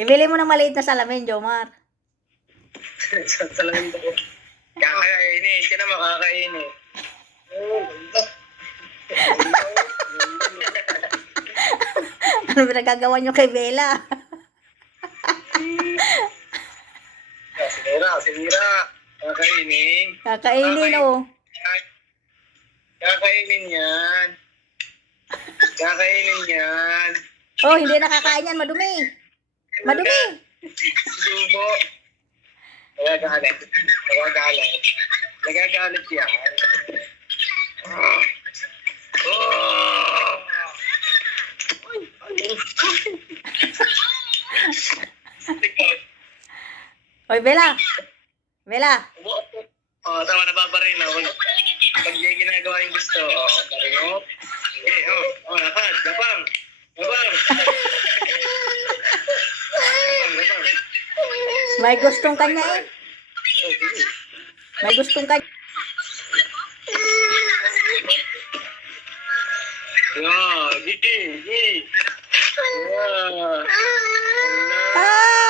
Ibili mo ng maliit na salamin, Jomar. Salamin ko. Kakainin. Siya na makakainin. Oh, ganda. Ano pinagagawa nyo kay Bella? Sinira. Kakainin. Kakainin, oh. Kakainin yan. Kakainin yan. Oh, hindi nakakain yan. Madumi. Madumi. Subo. Nagagalit. Nagagalit. Nagagalit yan. Oh. Hoy, Bella. Bella. Oh, tama na babarin na. Pag di ginagawa yung gusto, barinot. Lakad, lapang. Lapang. May gustong kanya eh. May gustong kanya. Gigi. Ah!